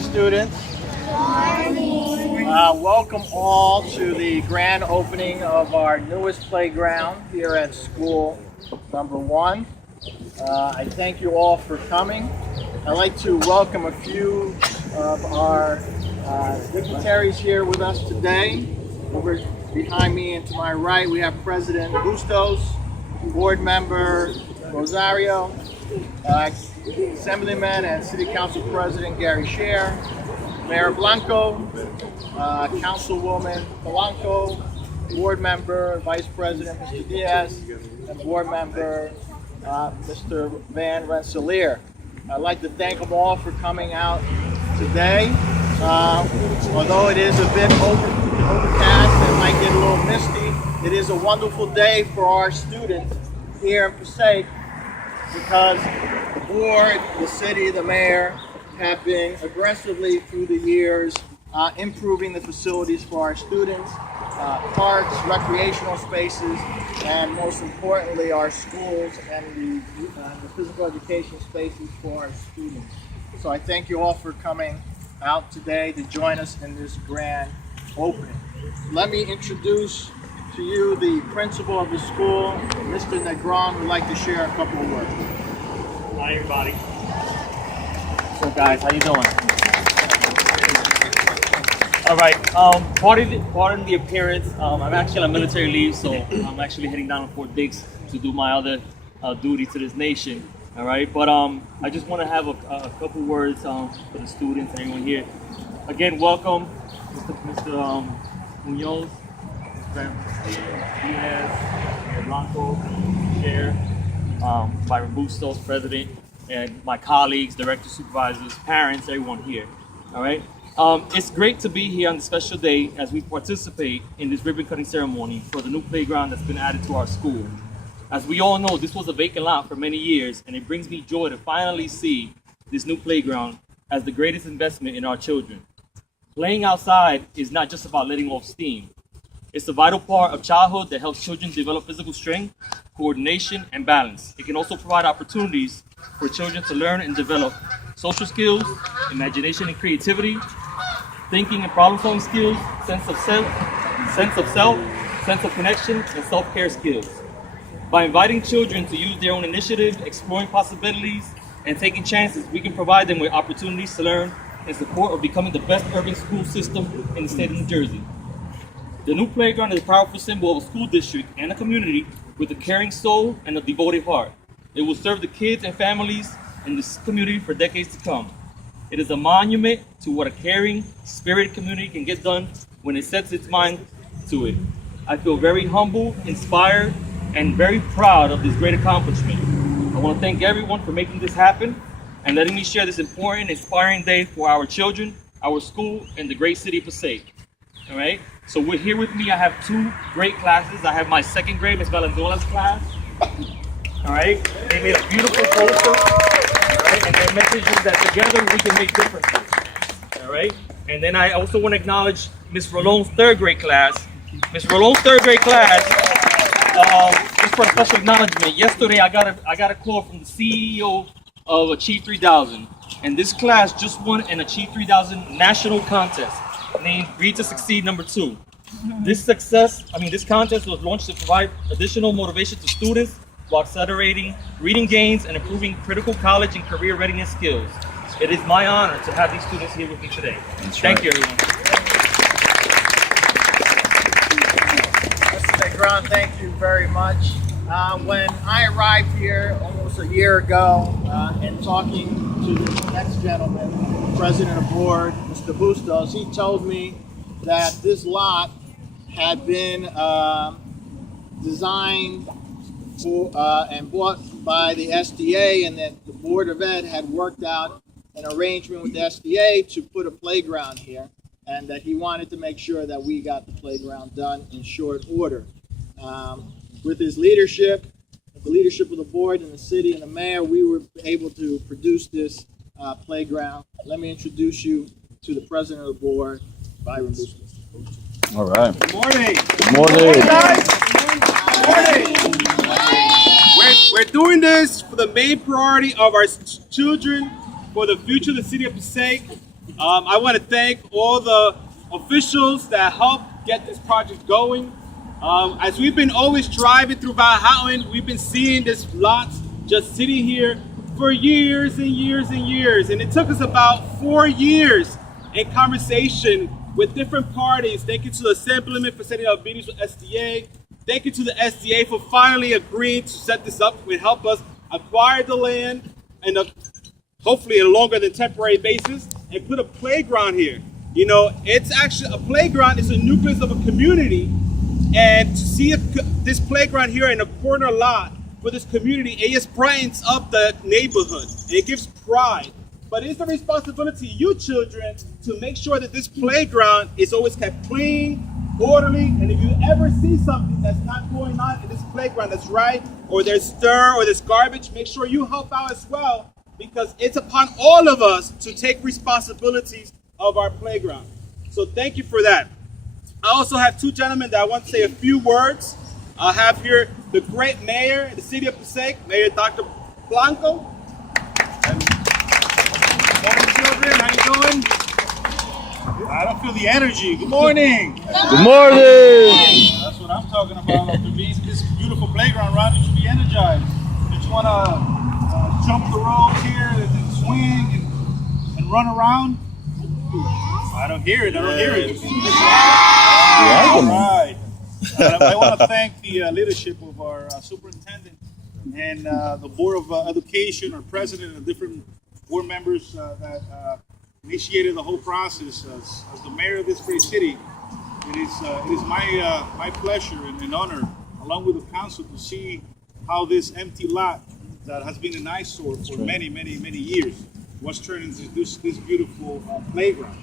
Students. Welcome all to the grand opening of our newest playground here at school number 1. I thank you all for coming. I'd like to welcome a few of our dignitaries here with us today. Over behind me and to my right, we have President Bustos, Board Member Rosario, Assemblyman and City Council President Gary Scher, Mayor Blanco, Councilwoman Polanco, Board Member Vice President Mr. Diaz, and Board Member Mr. Van Rensselaer. I'd like to thank them all for coming out today. Although it is a bit overcast and might get a little misty, it is a wonderful day for our students here in Passaic because the board, the city, the mayor have been aggressively through the years improving the facilities for our students, parks, recreational spaces, and most importantly our schools and the physical education spaces for our students. So I thank you all for coming out today to join us in this grand opening. Let me introduce to you the principal of the school, Mr. Negron, would like to share a couple of words. Hi everybody. So guys, how you doing? All right. Pardon the appearance. I'm actually on military leave, so I'm actually heading down to Fort Dix to do my other duty to this nation. All right. But I just want to have a couple words for the students and everyone here. Again, welcome, Mr. Munoz, Diaz, Blanco, Chair, Byron Bustos, President, and my colleagues, directors, supervisors, parents, everyone here. All right. It's great to be here on this special day as we participate in this ribbon cutting ceremony for the new playground that's been added to our school. As we all know, this was a vacant lot for many years, and it brings me joy to finally see this new playground as the greatest investment in our children. Playing outside is not just about letting off steam. It's a vital part of childhood that helps children develop physical strength, coordination, and balance. It can also provide opportunities for children to learn and develop social skills, imagination and creativity, thinking and problem-solving skills, sense of self, sense of connection, and self-care skills. By inviting children to use their own initiative, exploring possibilities, and taking chances, we can provide them with opportunities to learn in support of becoming the best urban school system in the state of New Jersey. The new playground is a powerful symbol of a school district and a community with a caring soul and a devoted heart. It will serve the kids and families in this community for decades to come. It is a monument to what a caring, spirited community can get done when it sets its mind to it. I feel very humble, inspired, and very proud of this great accomplishment. I want to thank everyone for making this happen and letting me share this important, inspiring day for our children, our school, and the great city of Passaic. All right, so we're here with me. I have 2 great classes. I have my 2nd grade, Ms. Valenzuela's class. All right, they made a beautiful poster, right? And their message is that together we can make differences. All right, and then I also want to acknowledge Ms. Rolon's 3rd grade class. Ms. Rolon's 3rd grade class, just for a special acknowledgement. Yesterday, I got a call from the CEO of Achieve 3000, and this class just won an Achieve 3000 national contest named Read to Succeed #2. This contest was launched to provide additional motivation to students while accelerating reading gains and improving critical college and career readiness skills. It is my honor to have these students here with me today. Thank you, everyone. Mr. Negron, thank you very much. When I arrived here almost a year ago and talking to this next gentleman, President of Board, Mr. Bustos, he told me that this lot had been designed for, and bought by the SDA, and that the Board of Ed had worked out an arrangement with the SDA to put a playground here, and that he wanted to make sure that we got the playground done in short order. With his leadership, the leadership of the board and the city and the mayor, we were able to produce this playground. Let me introduce you to the president of the board, Byron Bustos. All right. Good morning. Good morning. Guys. Good morning. We're doing this for the main priority of our children, for the future of the city of Passaic. I want to thank all the officials that helped get this project going. As we've been always driving through Valhalla, we've been seeing this lot just sitting here for years and years and years. And it took us about 4 years in conversation with different parties. Thank you to the Assemblyman for setting up meetings with SDA. Thank you to the SDA for finally agreeing to set this up and help us acquire the land and hopefully a longer than temporary basis and put a playground here. You know, it's actually a playground is a nucleus of a community, and to see this playground here in a corner lot for this community, it just brightens up the neighborhood. It gives pride. But it's the responsibility of you children to make sure that this playground is always kept clean, orderly, and if you ever see something that's not going on in this playground that's right, or there's stir or there's garbage, make sure you help out as well, because it's upon all of us to take responsibilities of our playground. So thank you for that. I also have two gentlemen that I want to say a few words. I have here the great mayor of the city of Passaic, Mayor Dr. Blanco. Morning, children. How you doing? I don't feel the energy. Good morning. Good morning. That's what I'm talking about. After being this beautiful playground, Ron, you should be energized. Don't you want to jump the ropes here and swing and run around? I don't hear it. I don't hear it. All right. I want to thank the leadership of our superintendent and the Board of Education, our president, and different board members that initiated the whole process. As the mayor of this great city, it is my pleasure and honor, along with the council, to see how this empty lot that has been an eyesore for many years was turned into this beautiful playground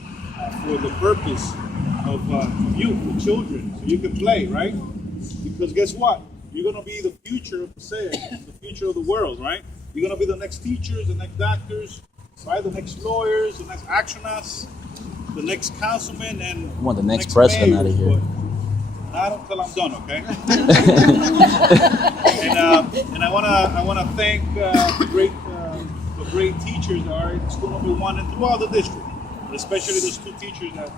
for the purpose of youth, the children, so you can play, right? Because guess what? You're going to be the future of Passaic, the future of the world, right? You're going to be the next teachers, the next doctors, right? The next lawyers, the next astronauts, the next councilman, and I want the next president out of here. Not until I'm done, okay? and I wanna thank the great teachers that are in school number 1 and throughout the district, especially those two teachers that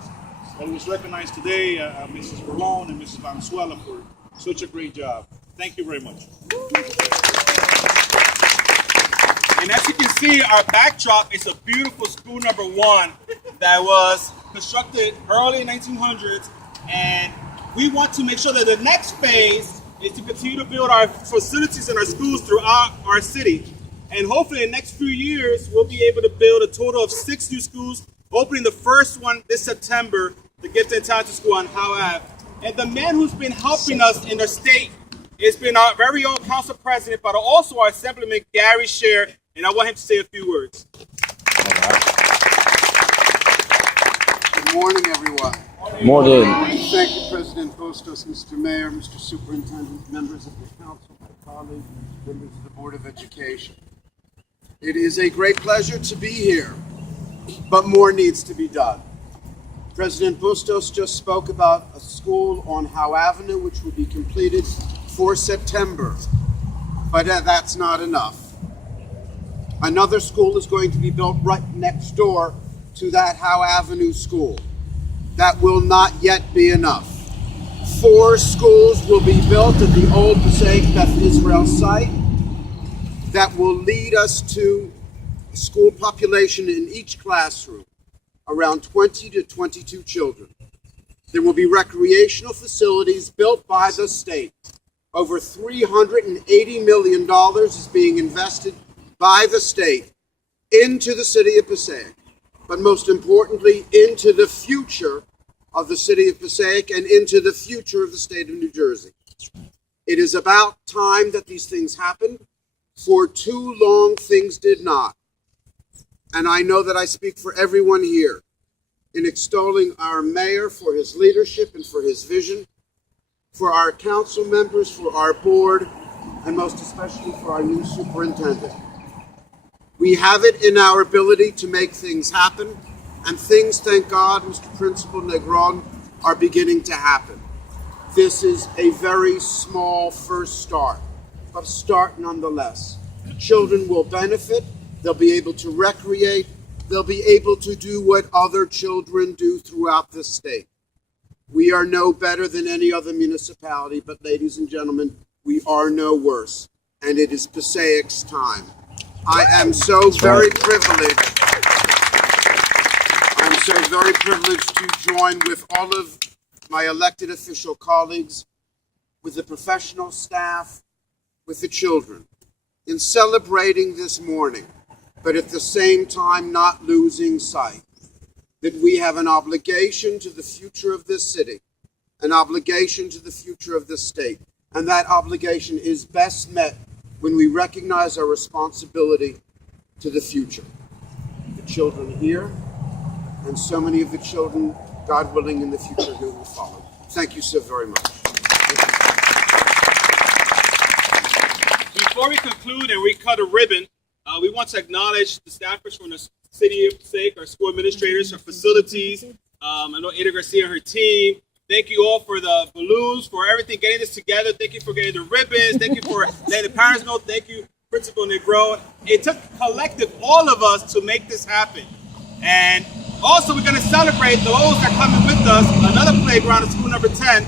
was recognized today, Mrs. Rolón and Mrs. Valenzuela, for such a great job. Thank you very much. And as you can see, our backdrop is a beautiful school number 1 that was constructed early 1900s, and we want to make sure that the next phase is to continue to build our facilities in our schools throughout our city. And hopefully in the next few years, we'll be able to build a total of 6 new schools, opening the first one this September, the Gifted and Talented School on Howe Ave. And the man who's been helping us in the state has been our very own council president, but also our Assemblyman Gary Scher, and I want him to say a few words. Good morning, everyone. Morning. Thank you, President Bustos, Mr. Mayor, Mr. Superintendent, members of the council, my colleagues, members of the Board of Education. It is a great pleasure to be here, but more needs to be done. President Bustos just spoke about a school on Howe Avenue, which will be completed for September, but that's not enough. Another school is going to be built right next door to that Howe Avenue school. That will not yet be enough. 4 schools will be built at the old Passaic Beth Israel site that will lead us to a school population in each classroom, around 20 to 22 children. There will be recreational facilities built by the state. Over $380 million is being invested by the state into the city of Passaic, but most importantly, into the future of the city of Passaic and into the future of the state of New Jersey. It is about time that these things happened. For too long, things did not. And I know that I speak for everyone here in extolling our mayor for his leadership and for his vision, for our council members, for our board, and most especially for our new superintendent. We have it in our ability to make things happen, and things, thank God, Mr. Principal Negron, are beginning to happen. This is a very small first start, but a start nonetheless. Children will benefit, they'll be able to recreate, they'll be able to do what other children do throughout the state. We are no better than any other municipality, but ladies and gentlemen, we are no worse. And it is Passaic's time. I am so very privileged. I'm so very privileged to join with all of my elected official colleagues, with the professional staff, with the children, in celebrating this morning, but at the same time not losing sight that we have an obligation to the future of this city, an obligation to the future of this state, and that obligation is best met when we recognize our responsibility to the future. The children here, and so many of the children, God willing, in the future who will follow. Thank you so very much. Before we conclude and we cut a ribbon, we want to acknowledge the staffers from the City of Passaic, our school administrators, our facilities. I know Ada Garcia and her team. Thank you all for the balloons, for everything, getting this together. Thank you for getting the ribbons. Thank you for letting the parents know. Thank you, Principal Negro. It took collective, all of us, to make this happen. And also, we're going to celebrate those that are coming with us, another playground at school number 10.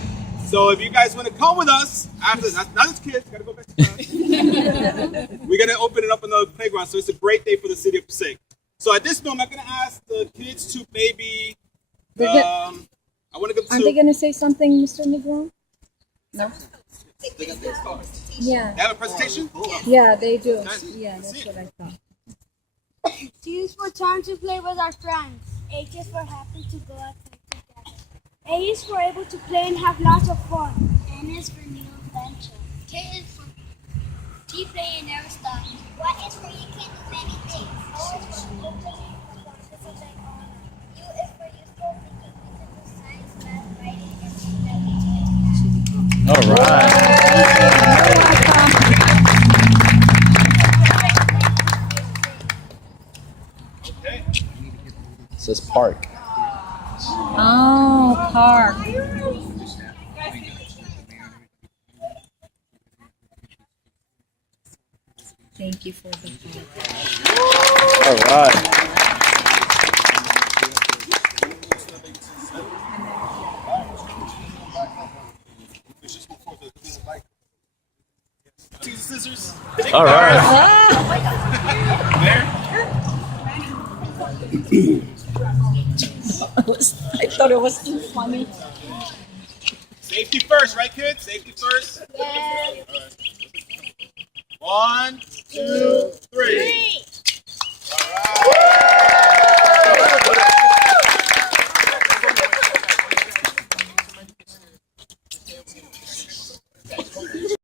So if you guys want to come with us, after not as kids, got to go back to class. We're going to open it up another playground. So it's a great day for the City of Passaic. So at this moment, I'm going to ask the kids to maybe, I want to go to... Aren't they going to say something, Mr. Negron? No? Yeah. They have a presentation? Yeah, they do. Nice. Yeah, that's what I thought. T is for time to play with our friends. H is for happy to go outside together. A is for able to play and have lots of fun. N is for new adventure. K is for keep playing and never stop. Y is for you can do many things. O is for opening responsible like honor. U is for useful thinking, physical science, math, writing, and intelligence. All right. Okay. It says park. Oh, park. Thank you for the All right. Scissors. All right. I thought it was too funny. Safety first, right, kids? Safety first. Yeah. All right. 1, 2, 3. All right.